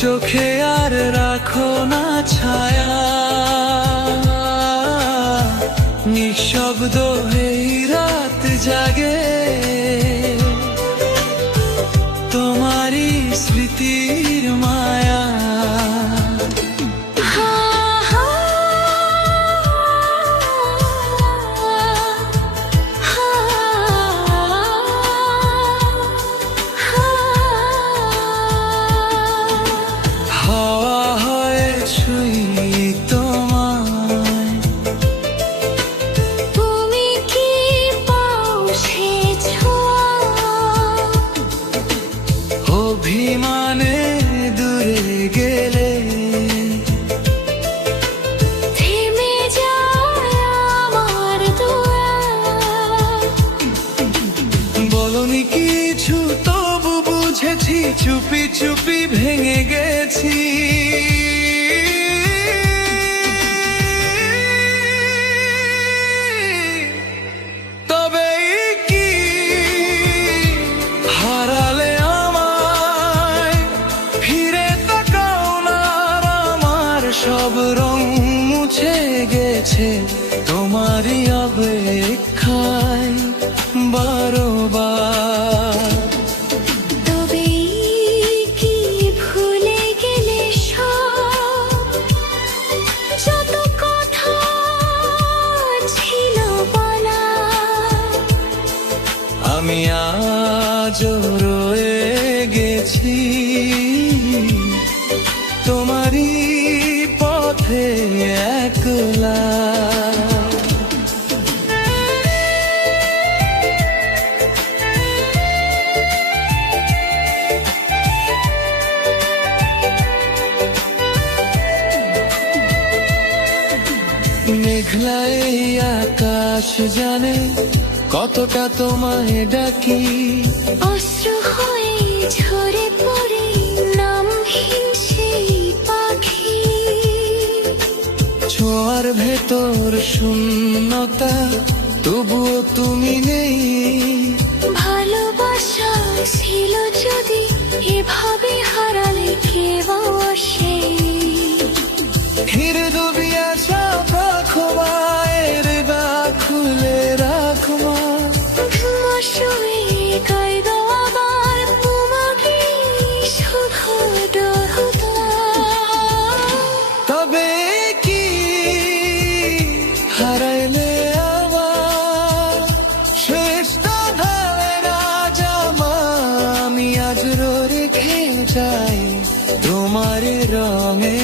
চোখে আর রাখো না ছায়া, নিঃশব্দ এই রাত জাগে তোমারই স্মৃতির মায়া। হাওয়া হয়ে ছুঁই তোমায়, তুমি কি পাও সে ছোঁয়া? অভিমানে দূরে গেলে থেমে যায় আমার দোয়া। বলনি কিছু তবু বুঝেছি, চুপি চুপি ভেঙে গেছি। তবে কি হারালে আমায়, ফিরে তাকাও না আর আমার সব রং মুছে গেছে তোমারই অপেক্ষায় বারবার। তবে কি ভুলে গেলে সব যত কথা ছিল বলা? আমি আজও রয়ে গেছি তোমারই পথে একলা। মেঘলা এই আকাশ জানে কতটা তোমায় ডাকি, অস্ত্র হয়ে ঝরে পড়ে নামহীন সেই পাখি। ছোঁয়ার ভেতর শূন্যতা, তবুও তুমি নেই। ভালোবাসা ছিল যদি এভাবে হারালে কে বসে? হিরে ডুবিয়া চাপা খোবায়ের গা খুলে রাখমা। মৌসুমে কায়দা আবার তোমাকে শুধু ডরতা। তবে কি হারাইলে আমার শেষ ধারে না জামা, আমি আজ রেখে যাই তোমার রঙে